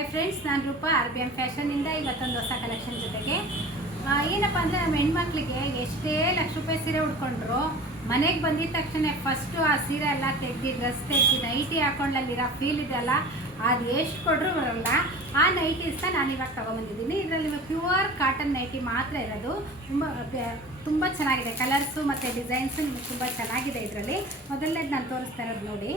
Hi friends, ನಾನು Roopa RBM ಫ್ಯಾಷನಿಂದ ಇವತ್ತೊಂದು ಹೊಸ ಕಲೆಕ್ಷನ್ ಜೊತೆಗೆ ಏನಪ್ಪ ಅಂದರೆ ನಮ್ಮ ಹೆಣ್ಮಕ್ಳಿಗೆ ಎಷ್ಟೇ ಲಕ್ಷ ರೂಪಾಯಿ ಸೀರೆ ಉಟ್ಕೊಂಡ್ರು ಮನೆಗೆ ಬಂದಿದ್ದ ತಕ್ಷಣ ಫಸ್ಟು ಆ ಸೀರೆ ಎಲ್ಲ ತೆಗ್ದು ಡ್ರೆಸ್ ತೆಗ್ದು ನೈಟಿ ಹಾಕೊಂಡಲ್ಲಿರೋ ಫೀಲ್ ಇದೆಯಲ್ಲ, ಅದು ಎಷ್ಟು ಕೊಟ್ಟರು ಬರೋಲ್ಲ. ಆ ನೈಟೀಸ್ನ ನಾನು ಇವಾಗ ತೊಗೊಂಬಂದಿದ್ದೀನಿ. ಇದರಲ್ಲಿ ಪ್ಯೂರ್ ಕಾಟನ್ ನೈಟಿ ಮಾತ್ರ ಇರೋದು. ತುಂಬ ಚೆನ್ನಾಗಿದೆ. ಕಲರ್ಸು ಮತ್ತು ಡಿಸೈನ್ಸು ನಿಮಗೆ ತುಂಬ ಚೆನ್ನಾಗಿದೆ. ಇದರಲ್ಲಿ ಮೊದಲನೇದು ನಾನು ತೋರಿಸ್ತಾ ಇರೋದು ನೋಡಿ.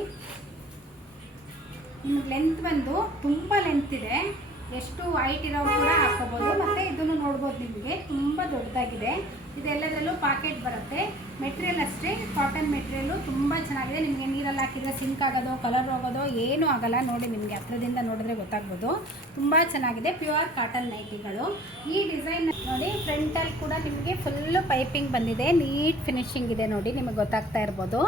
ನಿಮಗೆ ಲೆಂತ್ ಬಂದು ತುಂಬ ಲೆಂತ್ ಇದೆ. ಎಷ್ಟು ಹೈಟ್ ಇರೋರು ಕೂಡ ಹಾಕೋಬೋದು. ಮತ್ತು ಇದನ್ನು ನೋಡ್ಬೋದು, ನಿಮಗೆ ತುಂಬ ದೊಡ್ಡದಾಗಿದೆ. ಇದೆಲ್ಲದರಲ್ಲೂ ಪಾಕೆಟ್ ಬರುತ್ತೆ. ಮೆಟೀರಿಯಲ್ ಅಷ್ಟೇ ಕಾಟನ್ ಮೆಟೀರಿಯಲು ತುಂಬ ಚೆನ್ನಾಗಿದೆ. ನಿಮಗೆ ನೀರಲ್ಲಿ ಹಾಕಿದರೆ ಸಿಂಕ್ ಆಗೋದು, ಕಲರ್ ಹೋಗೋದು ಏನೂ ಆಗೋಲ್ಲ. ನೋಡಿ, ನಿಮಗೆ ಹತ್ರದಿಂದ ನೋಡಿದ್ರೆ ಗೊತ್ತಾಗ್ಬೋದು. ತುಂಬ ಚೆನ್ನಾಗಿದೆ. ಪ್ಯೂರ್ ಕಾಟನ್ ನೈಟಿಗಳು. ಈ ಡಿಸೈನ್ ನೋಡಿ, ಫ್ರಂಟಲ್ಲಿ ಕೂಡ ನಿಮಗೆ ಫುಲ್ಲು ಪೈಪಿಂಗ್ ಬಂದಿದೆ. ನೀಟ್ ಫಿನಿಶಿಂಗ್ ಇದೆ. ನೋಡಿ, ನಿಮಗೆ ಗೊತ್ತಾಗ್ತಾ ಇರ್ಬೋದು.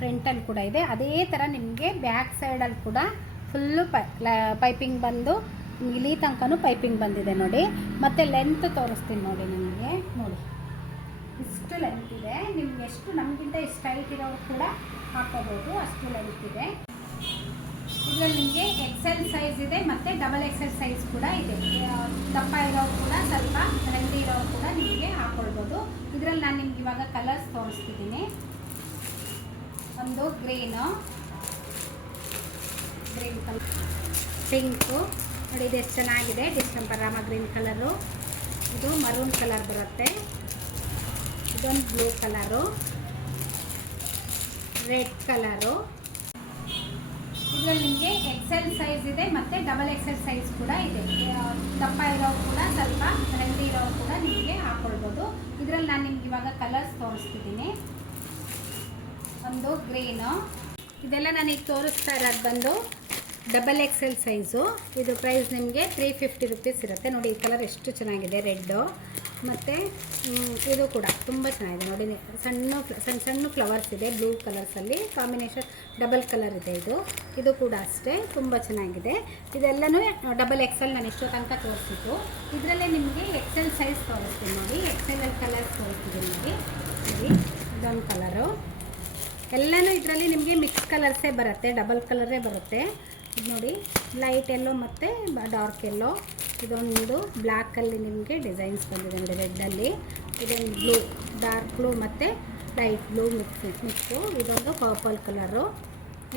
ಫ್ರಂಟಲ್ಲಿ ಕೂಡ ಇದೆ. ಅದೇ ಥರ ನಿಮಗೆ ಬ್ಯಾಕ್ ಸೈಡಲ್ಲಿ ಕೂಡ ಫುಲ್ಲು ಪೈಪಿಂಗ್ ಬಂದು ಇಲ್ಲಿ ತನಕನೂ ಪೈಪಿಂಗ್ ಬಂದಿದೆ ನೋಡಿ. ಮತ್ತು ಲೆಂತ್ ತೋರಿಸ್ತೀನಿ ನೋಡಿ. ನಿಮಗೆ ನೋಡಿ, ಇಷ್ಟು ಲೆಂತ್ ಇದೆ. ನಿಮ್ಗೆ ಎಷ್ಟು ನಮಗಿಂತ ಇಷ್ಟು ಹೈಟ್ ಇರೋರು ಕೂಡ ಹಾಕೋಬೋದು, ಅಷ್ಟು ಲೆಂತ್ ಇದೆ. ಇದರಲ್ಲಿ ನಿಮಗೆ XL ಸೈಜ್ ಇದೆ ಮತ್ತು XXL ಸೈಜ್ ಕೂಡ ಇದೆ. ದಪ್ಪ ಇರೋರು ಕೂಡ ಸ್ವಲ್ಪ ಹೆಲ್ದಿ ಇರೋರು ಕೂಡ ನಿಮಗೆ ಹಾಕ್ಕೊಳ್ಬೋದು. ಇದರಲ್ಲಿ ನಾನು ನಿಮ್ಗೆ ಇವಾಗ ಕಲರ್ಸ್ ತೋರಿಸ್ತಿದ್ದೀನಿ. ಒಂದು ಗ್ರೀನ್ ಕಲರ್, ಪಿಂಕು ನೋಡಿ, ಇದು ಎಷ್ಟು ಚೆನ್ನಾಗಿದೆ. December Rama green colour. ಇದು ಮರೂನ್ ಕಲರ್ ಬರುತ್ತೆ. ಇದೊಂದು ಬ್ಲೂ ಕಲರು, ರೆಡ್ ಕಲರು. ಇದರಲ್ಲಿ ನಿಮಗೆ XL ಸೈಜ್ ಇದೆ ಮತ್ತು XXL ಸೈಜ್ ಕೂಡ ಇದೆ. ದಪ್ಪ ಇರೋರು ಕೂಡ ಸ್ವಲ್ಪ ಹೆಲ್ದಿ ಇರೋರು ಕೂಡ ನಿಮಗೆ ಹಾಕ್ಕೊಳ್ಬೋದು. ಇದರಲ್ಲಿ ನಾನು ನಿಮ್ಗೆ ಇವಾಗ ಕಲರ್ಸ್ ತೋರಿಸ್ತಿದ್ದೀನಿ. ಒಂದು ಗ್ರೀನು. ಇದೆಲ್ಲ ನಾನೀಗ ತೋರಿಸ್ತಾ ಇರೋದು ಬಂದು XXL ಸೈಜು. ಇದು ಪ್ರೈಸ್ ನಿಮಗೆ 350 ರುಪೀಸ್ ಇರುತ್ತೆ. ನೋಡಿ, ಈ ಕಲರ್ ಎಷ್ಟು ಚೆನ್ನಾಗಿದೆ, ರೆಡ್ಡು. ಮತ್ತು ಇದು ಕೂಡ ತುಂಬ ಚೆನ್ನಾಗಿದೆ. ನೋಡಿ, ಸಣ್ಣ ಫ್ಲವರ್ಸ್ ಇದೆ ಬ್ಲೂ ಕಲರ್ಸಲ್ಲಿ. ಕಾಂಬಿನೇಷನ್ ಡಬಲ್ ಕಲರ್ ಇದೆ. ಇದು ಕೂಡ ಅಷ್ಟೇ ತುಂಬ ಚೆನ್ನಾಗಿದೆ. ಇದೆಲ್ಲನೂ XXL ನಾನು ಎಷ್ಟೋ ತನಕ ತೋರಿಸಿದ್ದು. ಇದರಲ್ಲೇ ನಿಮಗೆ XL ಸೈಜ್ ತೋರಿಸ್ತೀನಿ ನೋಡಿ. XL ಕಲರ್ಸ್ ತೋರಿಸ್ತಿದ್ದೀನಿ ನೋಡಿ. ಇದೊಂದು ಕಲರು. ಎಲ್ಲನೂ ಇದರಲ್ಲಿ ನಿಮಗೆ ಮಿಕ್ಸ್ ಕಲರ್ಸೇ ಬರುತ್ತೆ, ಡಬಲ್ ಕಲರೇ ಬರುತ್ತೆ. ಇದು ನೋಡಿ, ಲೈಟ್ ಎಲ್ಲೋ ಮತ್ತು ಡಾರ್ಕ್ ಎಲ್ಲೋ. ಇದೊಂದು ಬ್ಲ್ಯಾಕಲ್ಲಿ ನಿಮಗೆ ಡಿಸೈನ್ಸ್ ಬಂದಿದೆ ನೋಡಿ, ರೆಡ್ಡಲ್ಲಿ. ಇದೊಂದು ಬ್ಲೂ, ಡಾರ್ಕ್ ಬ್ಲೂ ಮತ್ತು ಲೈಟ್ ಬ್ಲೂ ಮಿಕ್ಸು. ಇದೊಂದು ಪರ್ಪಲ್ ಕಲರು.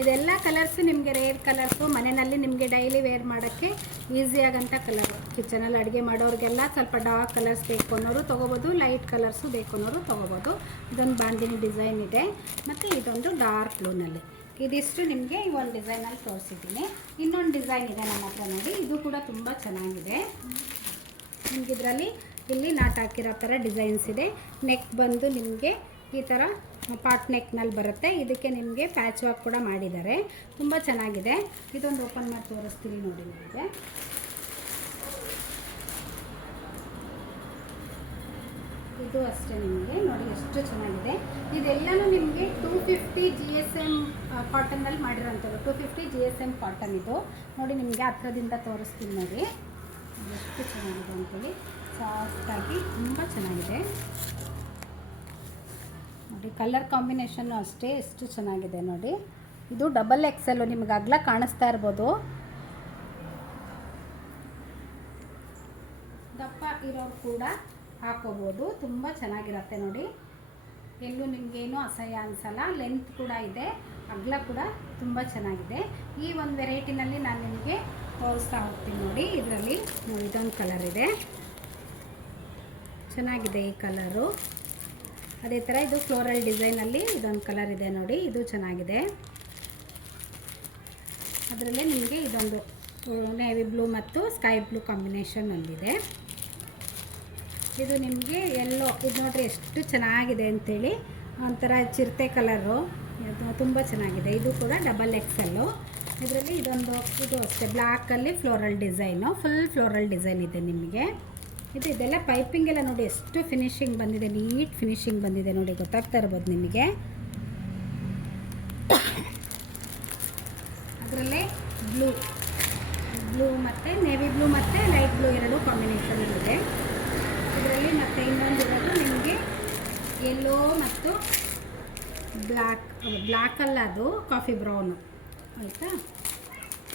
ಇದೆಲ್ಲ ಕಲರ್ಸು ನಿಮಗೆ ರೇರ್ ಕಲರ್ಸು. ಮನೆಯಲ್ಲಿ ನಿಮಗೆ ಡೈಲಿ ವೇರ್ ಮಾಡೋಕ್ಕೆ ಈಸಿಯಾಗಂಥ ಕಲರು. ಕಿಚನಲ್ಲಿ ಅಡುಗೆ ಮಾಡೋರಿಗೆಲ್ಲ ಸ್ವಲ್ಪ ಡಾರ್ಕ್ ಕಲರ್ಸ್ ಬೇಕು ಅನ್ನೋರು ತೊಗೋಬೋದು, ಲೈಟ್ ಕಲರ್ಸು ಬೇಕು ಅನ್ನೋರು ತೊಗೋಬೋದು. ಇದೊಂದು ಬಾಂದಿನಿ ಡಿಸೈನ್ ಇದೆ ಮತ್ತು ಇದೊಂದು ಡಾರ್ಕ್ ಬ್ಲೂನಲ್ಲಿ. ಇದಿಷ್ಟು ನಿಮಗೆ ಈ ಒಂದು ಡಿಸೈನಲ್ಲಿ ತೋರಿಸಿದ್ದೀನಿ. ಇನ್ನೊಂದು ಡಿಸೈನ್ ಇದೆ ನಮ್ಮ ಹತ್ರ ನೋಡಿ. ಇದು ಕೂಡ ತುಂಬ ಚೆನ್ನಾಗಿದೆ. ನಿಮ್ಗೆ ಇದರಲ್ಲಿ ಇಲ್ಲಿ ನಾಟ್ ಹಾಕಿರೋ ಥರ ಡಿಸೈನ್ಸ್ ಇದೆ. ನೆಕ್ ಬಂದು ನಿಮಗೆ ಈ ಥರ ಪಾಟ್ ನೆಕ್ನಲ್ಲಿ ಬರುತ್ತೆ. ಇದಕ್ಕೆ ನಿಮಗೆ ಪ್ಯಾಚ್ ವರ್ಕ್ ಕೂಡ ಮಾಡಿದ್ದಾರೆ. ತುಂಬ ಚೆನ್ನಾಗಿದೆ. ಇದೊಂದು ಓಪನ್ ಮಾಡಿ ತೋರಿಸ್ತೀನಿ ನೋಡಿ ನಿಮಗೆ. ಇದು ಅಷ್ಟೇ ನಿಮಗೆ ನೋಡಿ, ಎಷ್ಟು ಚೆನ್ನಾಗಿದೆ. ಇದೆಲ್ಲನೂ ನಿಮಗೆ 250 GSM ಕಾಟನ್ನಲ್ಲಿ ಮಾಡಿರೋಂಥದ್ದು. 250 GSM ಕಾಟನ್ ಇದು ನೋಡಿ. ನಿಮಗೆ ಹತ್ರದಿಂದ ತೋರಿಸ್ತೀನಿ ನೋಡಿ, ಎಷ್ಟು ಚೆನ್ನಾಗಿದೆ ಅಂತೇಳಿ. ಸಾಫ್ಟಾಗಿ ತುಂಬ ಚೆನ್ನಾಗಿದೆ ನೋಡಿ. ಕಲರ್ ಕಾಂಬಿನೇಷನ್ನು ಅಷ್ಟೇ ಎಷ್ಟು ಚೆನ್ನಾಗಿದೆ ನೋಡಿ. ಇದು XXL, ನಿಮಗೆ ಅಗಲ ಕಾಣಿಸ್ತಾ ಇರ್ಬೋದು. ದಪ್ಪ ಇರೋರು ಕೂಡ ಹಾಕೋಬೋದು. ತುಂಬ ಚೆನ್ನಾಗಿರುತ್ತೆ ನೋಡಿ. ಎಲ್ಲೂ ನಿಮಗೇನು ಅಸಹ್ಯ ಅನಿಸಲ್ಲ. ಲೆಂತ್ ಕೂಡ ಇದೆ, ಅಗಲ ಕೂಡ ತುಂಬ ಚೆನ್ನಾಗಿದೆ. ಈ ಒಂದು ವೆರೈಟಿನಲ್ಲಿ ನಾನು ನಿಮಗೆ ತೋರಿಸ್ತಾ ಹೋಗ್ತೀನಿ ನೋಡಿ. ಇದರಲ್ಲಿ ನೋಡಿ, ಇದೊಂದು ಕಲರ್ ಇದೆ, ಚೆನ್ನಾಗಿದೆ ಈ ಕಲರು. ಅದೇ ಥರ ಇದು ಫ್ಲೋರಲ್ ಡಿಸೈನಲ್ಲಿ ಇದೊಂದು ಕಲರ್ ಇದೆ ನೋಡಿ. ಇದು ಚೆನ್ನಾಗಿದೆ. ಅದರಲ್ಲೇ ನಿಮಗೆ ಇದೊಂದು ನೇವಿ ಬ್ಲೂ ಮತ್ತು ಸ್ಕೈ ಬ್ಲೂ ಕಾಂಬಿನೇಷನ್ನಲ್ಲಿದೆ. ಇದು ನಿಮಗೆ ಎಲ್ಲೋ, ಇದು ನೋಡ್ರಿ ಎಷ್ಟು ಚೆನ್ನಾಗಿದೆ ಅಂಥೇಳಿ. ಒಂಥರ ಚಿರತೆ ಕಲರು, ತುಂಬ ಚೆನ್ನಾಗಿದೆ. ಇದು ಕೂಡ XXL. ಇದರಲ್ಲಿ ಇದು ಅಷ್ಟೇ ಬ್ಲ್ಯಾಕಲ್ಲಿ floral design, full floral design ಇದೆ ನಿಮಗೆ. ಇದೆಲ್ಲ ಪೈಪಿಂಗ್ ಎಲ್ಲ ನೋಡಿ ಎಷ್ಟು ಫಿನಿಶಿಂಗ್ ಬಂದಿದೆ, ನೀಟ್ ಫಿನಿಶಿಂಗ್ ಬಂದಿದೆ ನೋಡಿ, ಗೊತ್ತಾಗ್ತಾ ಇರ್ಬೋದು ನಿಮಗೆ. ಅದರಲ್ಲೇ ಬ್ಲೂ ಮತ್ತು ನೇವಿ ಬ್ಲೂ ಮತ್ತು ಲೈಟ್ ಬ್ಲೂ ಎರಡು ಕಾಂಬಿನೇಷನಲ್ಲಿದೆ. ಇದರಲ್ಲಿ ಮತ್ತು ಇನ್ನೊಂದು ಇರೋದು ನಿಮಗೆ ಯೆಲ್ಲೋ ಮತ್ತು ಬ್ಲ್ಯಾಕಲ್ಲ, ಅದು ಕಾಫಿ ಬ್ರೌನು ಆಯಿತಾ.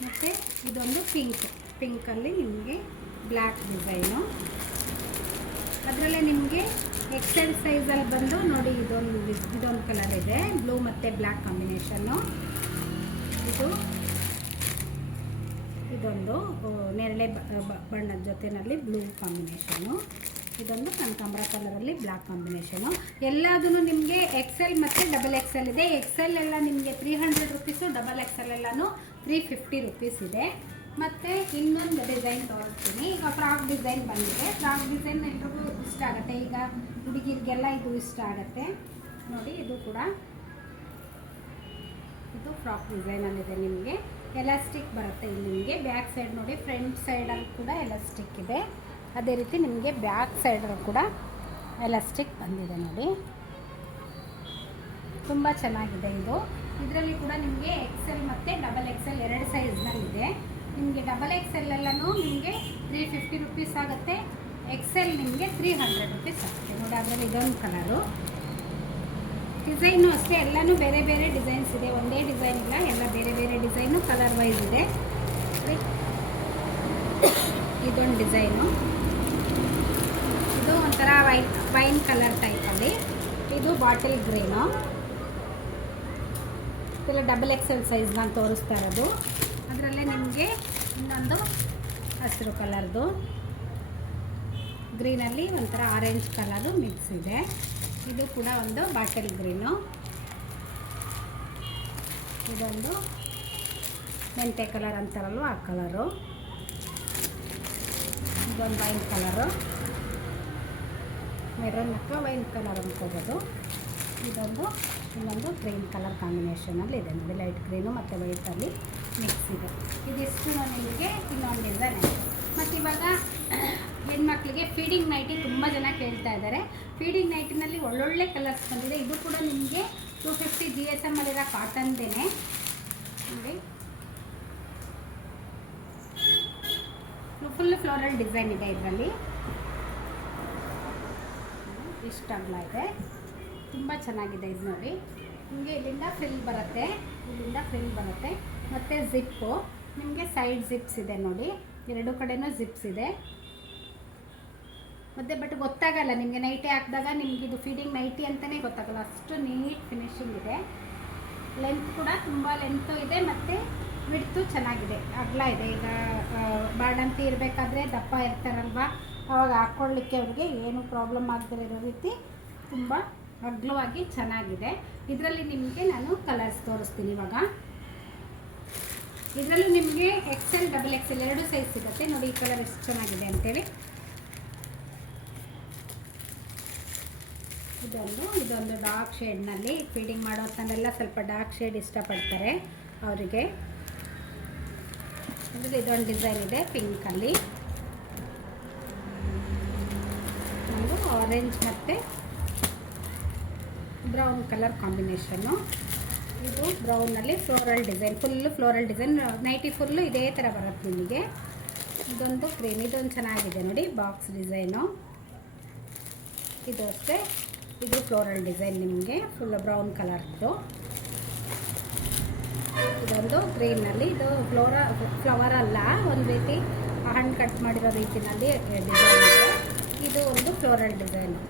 ಮತ್ತು ಇದೊಂದು ಪಿಂಕ್, ಪಿಂಕಲ್ಲಿ ನಿಮಗೆ ಬ್ಲ್ಯಾಕ್ ಡಿಸೈನು. ಅದರಲ್ಲೇ ನಿಮಗೆ ಎಕ್ಸೆಲ್ ಸೈಜಲ್ಲಿ ಬಂದು ನೋಡಿ ಇದೊಂದು ಕಲರ್ ಇದೆ, ಬ್ಲೂ ಮತ್ತು ಬ್ಲ್ಯಾಕ್ ಕಾಂಬಿನೇಷನ್ನು. ಇದೊಂದು ನೇರಳೆ ಬಣ್ಣದ ಜೊತೆಯಲ್ಲಿ ಬ್ಲೂ ಕಾಂಬಿನೇಷನು. ಇದೊಂದು ಕನಕಾಂಬರ ಕಲರಲ್ಲಿ ಬ್ಲ್ಯಾಕ್ ಕಾಂಬಿನೇಷನು. ಎಲ್ಲದೂ ನಿಮಗೆ XL ಮತ್ತು XXL ಇದೆ. XL ಎಲ್ಲ ನಿಮಗೆ 300 ರುಪೀಸು, XXL ಎಲ್ಲನೂ 350 ರುಪೀಸ್ ಇದೆ. ಮತ್ತು ಇನ್ನೊಂದು ಡಿಸೈನ್ ತೋರಿಸ್ತೀನಿ. ಈಗ ಫ್ರಾಕ್ ಡಿಸೈನ್ ಬಂದಿದೆ. ಫ್ರಾಕ್ ಡಿಸೈನ್ ಎಲ್ರಿಗೂ ಇಷ್ಟ ಆಗುತ್ತೆ, ಈಗ ಹುಡುಗಿರಿಗೆಲ್ಲ ಇದು ಇಷ್ಟ ಆಗುತ್ತೆ ನೋಡಿ. ಇದು ಕೂಡ ಇದು ಫ್ರಾಕ್ ಡಿಸೈನಲ್ಲಿದೆ. ನಿಮಗೆ ಎಲಾಸ್ಟಿಕ್ ಬರುತ್ತೆ ಇಲ್ಲಿ. ನಿಮಗೆ ಬ್ಯಾಕ್ ಸೈಡ್ ನೋಡಿ, ಫ್ರಂಟ್ ಸೈಡಲ್ಲಿ ಕೂಡ ಎಲಾಸ್ಟಿಕ್ ಇದೆ. ಅದೇ ರೀತಿ ನಿಮಗೆ ಬ್ಯಾಕ್ ಸೈಡಲ್ಲಿ ಕೂಡ ಎಲಾಸ್ಟಿಕ್ ಬಂದಿದೆ ನೋಡಿ. ತುಂಬ ಚೆನ್ನಾಗಿದೆ ಇದು. ಇದರಲ್ಲಿ ಕೂಡ ನಿಮಗೆ XL ಮತ್ತು XXL ಎರಡು ಸೈಜ್ನಲ್ಲಿದೆ. ನಿಮಗೆ XXL ಎಲ್ಲನೂ ನಿಮಗೆ 350 ರುಪೀಸ್ ಆಗುತ್ತೆ. XL ನಿಮಗೆ 300 ರುಪೀಸ್ ಆಗುತ್ತೆ ನೋಡಿ. ಅದರಲ್ಲಿ ಇದೊಂದು ಕಲರು. ಡಿಸೈನು ಅಷ್ಟೇ, ಎಲ್ಲನೂ ಬೇರೆ ಬೇರೆ ಡಿಸೈನ್ಸ್ ಇದೆ, ಒಂದೇ ಡಿಸೈನ್ ಇಲ್ಲ, ಎಲ್ಲ ಬೇರೆ ಬೇರೆ ಡಿಸೈನು ಕಲರ್ ವೈಸ್ ಇದೆ. ಇದೊಂದು ಡಿಸೈನು, ಇದು ಒಂಥರ ವೈನ್ ಕಲರ್ ಟೈಪಲ್ಲಿ. ಇದು ಬಾಟಲ್ ಗ್ರೀನು. ಇದೆಲ್ಲ XXL ಸೈಜ್ ನಾನು ತೋರಿಸ್ತಾ ಇರೋದು. ಅದರಲ್ಲೇ ನಿಮಗೆ ಇನ್ನೊಂದು ಹಸಿರು ಕಲರ್ದು, ಗ್ರೀನಲ್ಲಿ ಒಂಥರ ಆರೆಂಜ್ ಕಲರು ಮಿಕ್ಸ್ ಇದೆ. ಇದು ಕೂಡ ಒಂದು ಬಾಟಲ್ ಗ್ರೀನು. ಇದೊಂದು ಮೆಂತೆ ಕಲರ್ ಅಂತಾರಲ್ವ ಆ ಕಲರು. ಇದೊಂದು ವೈನ್ ಕಲರು, ಮೆರೂನ್ ಅಥವಾ ವೈನ್ ಕಲರ್ ಅಂದ್ಕೋಬೋದು. ಇದೊಂದು ಇನ್ನೊಂದು ಗ್ರೀನ್ ಕಲರ್ ಕಾಂಬಿನೇಷನಲ್ಲಿ ಇದೆ ನೋಡಿ, ಲೈಟ್ ಗ್ರೀನು ಮತ್ತು ವೈಟಲ್ಲಿ ಮಿಕ್ಸ್ ಇದೆ. ಇದಿಷ್ಟು ನಿಮಗೆ ಇನ್ನೊಂದು ಡಿಸೈನ್ ಆಯಿತು. ಮತ್ತು ಇವಾಗ ಹೆಣ್ಮಕ್ಳಿಗೆ ಫೀಡಿಂಗ್ ನೈಟಿ ತುಂಬ ಜನ ಕೇಳ್ತಾ ಇದ್ದಾರೆ. ಫೀಡಿಂಗ್ ನೈಟಿನಲ್ಲಿ ಒಳ್ಳೊಳ್ಳೆ ಕಲರ್ಸ್ ಬಂದಿದೆ. ಇದು ಕೂಡ ನಿಮಗೆ 250 GSM ಅಲ್ಲಿರೋ ಕಾಟನ್ದೇನೆ ನೋಡಿ. ಫುಲ್ ಫ್ಲೋರಲ್ ಡಿಸೈನ್ ಇದೆ ಇದರಲ್ಲಿ. ಇಷ್ಟ ಅಗಲ ಇದೆ, ತುಂಬ ಚೆನ್ನಾಗಿದೆ ಇದು ನೋಡಿ. ನಿಮಗೆ ಇಲ್ಲಿಂದ ಫ್ರಿಲ್ ಬರುತ್ತೆ, ಇಲ್ಲಿಂದ ಫ್ರಿಲ್ ಬರುತ್ತೆ. ಮತ್ತು ಜಿಪ್ಪು ನಿಮಗೆ ಸೈಡ್ ಜಿಪ್ಸ್ ಇದೆ ನೋಡಿ, ಎರಡು ಕಡೆನೂ ಜಿಪ್ಸ್ ಇದೆ. ಮತ್ತು ಬಟ್ ಗೊತ್ತಾಗಲ್ಲ ನಿಮಗೆ ನೈಟಿ ಹಾಕಿದಾಗ, ನಿಮಗೆ ಇದು ಫೀಡಿಂಗ್ ನೈಟಿ ಅಂತಲೇ ಗೊತ್ತಾಗಲ್ಲ, ಅಷ್ಟು ನೀಟ್ ಫಿನಿಶಿಂಗ್ ಇದೆ. ಲೆಂತ್ ಕೂಡ ತುಂಬ ಲೆಂತು ಇದೆ ಮತ್ತು ವಿಡ್ತು ಚೆನ್ನಾಗಿದೆ, ಅಗಲ ಇದೆ. ಈಗ ಬಾಣಂತಿ ಇರಬೇಕಾದ್ರೆ ದಪ್ಪ ಇರ್ತಾರಲ್ವ, ಅವಾಗ ಹಾಕ್ಕೊಳ್ಳಿಕ್ಕೆ ಅವ್ರಿಗೆ ಏನು ಪ್ರಾಬ್ಲಮ್ ಆಗದೇ ಇರೋ ರೀತಿ ತುಂಬ ಅಗಲವಾಗಿ ಚೆನ್ನಾಗಿದೆ. ಇದರಲ್ಲಿ ನಿಮಗೆ ನಾನು ಕಲರ್ಸ್ ತೋರಿಸ್ತೀನಿ ಇವಾಗ. ಇದರಲ್ಲೂ ನಿಮಗೆ XL XXL ಎರಡು ಸೈಜ್ ಸಿಗುತ್ತೆ ನೋಡಿ. ಈ ಕಲರ್ ಎಷ್ಟು ಚೆನ್ನಾಗಿದೆ ಅಂತೇಳಿ. ಇದೊಂದು ಡಾರ್ಕ್ ಶೇಡ್ನಲ್ಲಿ ಫೀಡಿಂಗ್ ಮಾಡೋ ಹೊತ್ತಲ್ಲೆಲ್ಲ ಸ್ವಲ್ಪ ಡಾರ್ಕ್ ಶೇಡ್ ಇಷ್ಟಪಡ್ತಾರೆ ಅವರಿಗೆ. ಅದರಲ್ಲಿ ಇದೊಂದು ಡಿಸೈನ್ ಇದೆ ಪಿಂಕಲ್ಲಿ, ಒಂದು ಆರೆಂಜ್ ಮತ್ತು ಬ್ರೌನ್ ಕಲರ್ ಕಾಂಬಿನೇಷನ್ನು. ಇದು ಬ್ರೌನಲ್ಲಿ floral design, full floral design. Nighty full ಇದೇ ಥರ ಬರುತ್ತೆ ನಿಮಗೆ. ಇದೊಂದು ಕ್ರೀಮ್, ಇದೊಂದು ಚೆನ್ನಾಗಿದೆ ನೋಡಿ, ಬಾಕ್ಸ್ ಡಿಸೈನು. ಇದು ಅಷ್ಟೇ, ಇದು ಫ್ಲೋರಲ್ ಡಿಸೈನ್ ನಿಮಗೆ ಫುಲ್ ಬ್ರೌನ್ ಕಲರ್ದು. ಇದೊಂದು ಗ್ರೀನಲ್ಲಿ, ಇದು ಫ್ಲವರ್ ಅಲ್ಲ, ಒಂದು ರೀತಿ ಹಣ್ಣು ಕಟ್ ಮಾಡಿರೋ ರೀತಿಯಲ್ಲಿ ಡಿಸೈನ್ ಇದೆ. ಇದು ಒಂದು ಫ್ಲೋರಲ್ ಡಿಸೈನು.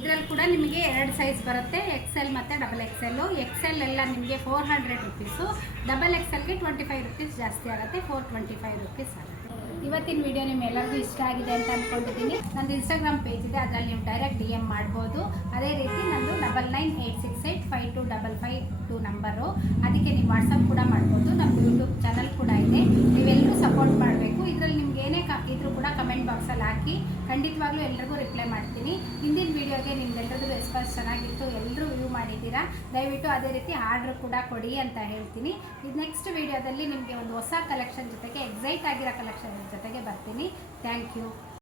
ಇದರಲ್ಲಿ ಕೂಡ ನಿಮಗೆ ಎರಡು ಸೈಜ್ ಬರುತ್ತೆ, XL ಮತ್ತು XXL. XL ಎಲ್ಲ ನಿಮಗೆ 400 ರುಪೀಸು, XXLಗೆ 25 ರುಪೀಸ್ ಜಾಸ್ತಿ ಆಗುತ್ತೆ, 425 ರುಪೀಸ್ ಆಗುತ್ತೆ. ಇವತ್ತಿನ ವಿಡಿಯೋ ನಿಮ್ಮೆಲ್ಲರಿಗೂ ಇಷ್ಟ ಆಗಿದೆ ಅಂತ ಅಂದ್ಕೊಂಡಿದ್ದೀನಿ. ನಂದು ಇನ್ಸ್ಟಾಗ್ರಾಮ್ ಪೇಜ್ ಇದೆ, ಅದರಲ್ಲಿ ನೀವು ಡೈರೆಕ್ಟ್ DM ಮಾಡ್ಬೋದು. ಅದೇ ರೀತಿ ನಂದು 9986855255 ನಂಬರು, ಅದಕ್ಕೆ ನೀವು ವಾಟ್ಸಪ್ ಕೂಡ ಮಾಡ್ಬೋದು. ನಮ್ಮದು ಯೂಟ್ಯೂಬ್ ಚಾನಲ್ ಕೂಡ ಇದೆ, ನೀವೆಲ್ಲರೂ ಸಪೋರ್ಟ್ ಮಾಡಬೇಕು. ಇದರಲ್ಲಿ ನಿಮ್ಗೆ ಏನೇ ಇದ್ರೂ ಕೂಡ ಕಮೆಂಟ್ ಬಾಕ್ಸಲ್ಲಿ ಹಾಕಿ, ಖಂಡಿತವಾಗ್ಲೂ ಎಲ್ರಿಗೂ ರಿಪ್ಲೈ ಮಾಡ್ತೀನಿ. ಹಿಂದಿನ ವೀಡಿಯೋಗೆ ನಿಮ್ದೆಲ್ಲರಿಗೂ ರೆಸ್ಪಾನ್ಸ್ ಚೆನ್ನಾಗಿತ್ತು, ಎಲ್ಲರೂ ವ್ಯೂ ಮಾಡಿದ್ದೀರಾ. ದಯವಿಟ್ಟು ಅದೇ ರೀತಿ ಆರ್ಡ್ರ್ ಕೂಡ ಕೊಡಿ ಅಂತ ಹೇಳ್ತೀನಿ. ಇದು ನೆಕ್ಸ್ಟ್ ವೀಡಿಯೋದಲ್ಲಿ ನಿಮಗೆ ಒಂದು ಹೊಸ ಕಲೆಕ್ಷನ್ ಜೊತೆಗೆ, ಎಕ್ಸೈಟ್ ಆಗಿರೋ ಕಲೆಕ್ಷನ್ ಜೊತೆಗೆ ಬರ್ತೀನಿ. Thank you.